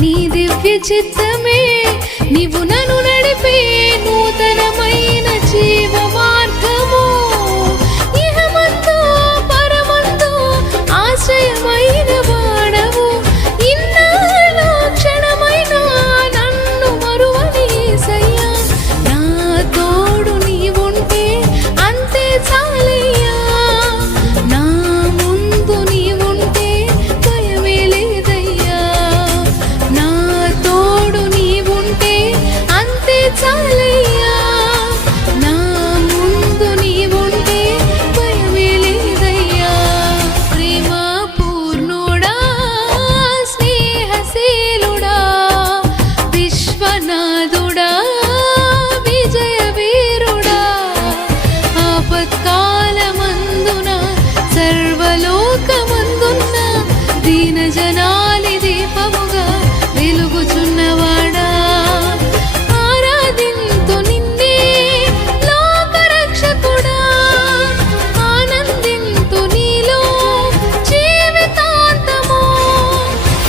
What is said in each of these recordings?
నీ దివ్య చిత్తమే నీవు నన్ను నడిపే నూతనమైన జీవ మార్గము ఇహమందు పరమందు ఆశ్రయమైన వాడవు ఇన్నాళ్ళ క్షణమైన నన్ను మరువని యేసయ్యా నా తోడు నీవుంటే అంతే చాలయ్యా నా ముందు నీవుంటే భయమే లేదయ్యా నా తోడు నీవుంటే అంతే చాలయ్యా నా ముందు నీవుంటే భయమే లేదయ్యా ప్రేమ పూర్ణుడా స్నేహశీలుడా విశ్వనాథుడా విజయ వీరుడా ఆపత్కాలమందున సర్వలోకమందున్న దీన జనాలి దీపముగా వెలుగుచున్నవాడా ఆరాధింతు నిన్నే లోకరక్షకుడా ఆనందింతు నీలో జీవితాంతము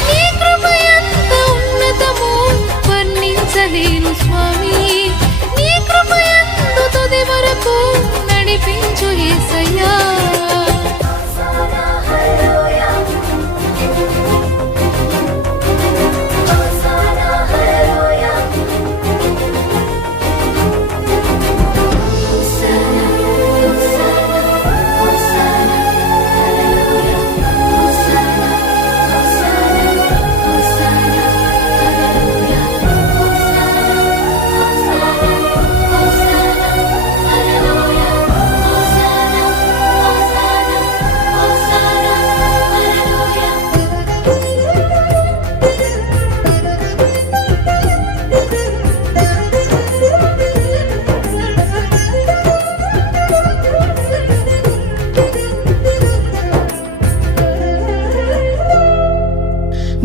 నీ కృప ఎంత ఉన్నతమో వర్ణించలేను స్వామి నీ కృప ఎందు తుది వరకు నడిపించు యేసయ్యా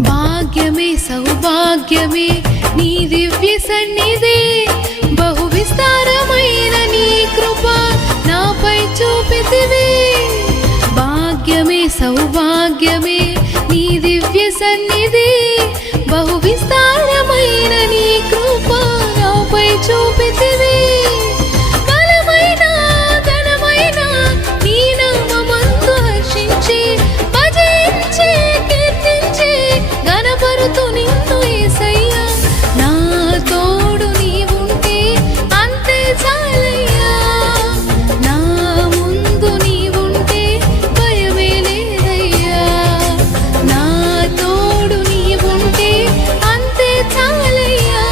భాగ్యమే సౌభాగ్యమే నీ దివ్య సన్నిధి బహు విస్తారమైన నీ కృప నాపై చూపితివి భాగ్యమే సౌభాగ్యమే నీ దివ్య సన్నిధి బహు విస్తారమైన నీ కృప నాపై చూపితివి బలమైన ఘనమైన నీ నామమందు హర్షించి భజించి కీర్తించి గణపరుతు నిన్ను యేసయ్యా నా తోడు నీవుంటే అంతే చాలయ్యా నా ముందు నీవుంటే భయమే లేదయ్యా నా తోడు నీవుంటే అంతే చాలయ్యా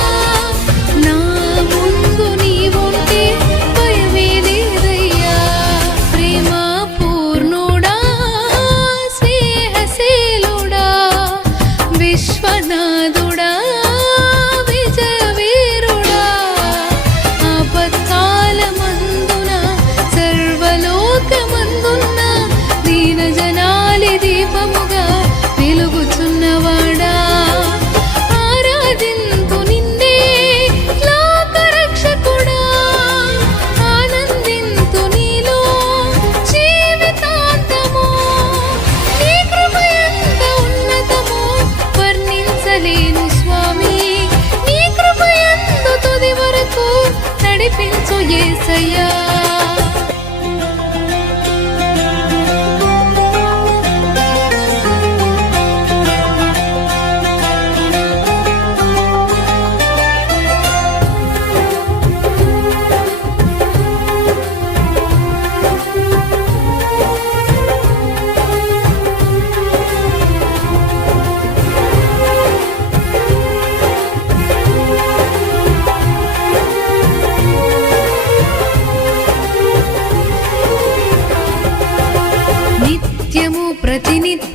నా ముందు నీవుంటే భయమే లేదయ్యా ప్రేమ పూర్ణుడా స్నేహశీలుడా విశ్వనాథుడా విజయ వీరుడా ఆపత్కాలమందున సర్వలోకమందున్న దీన జనాలి దీపముగా వెలుగుచున్నవాడా ఆరాధింతు నిన్నే లోకరక్షకుడా ఆనందింతు నీలో జీవితాంతము నీ కృప ఎంత ఉన్నతమో వర్ణించలేను స్వామి నీ కృప ఎందు తుది వరకు నడిపించు యేసయ్యా నిత్యము ప్రతినిత్యము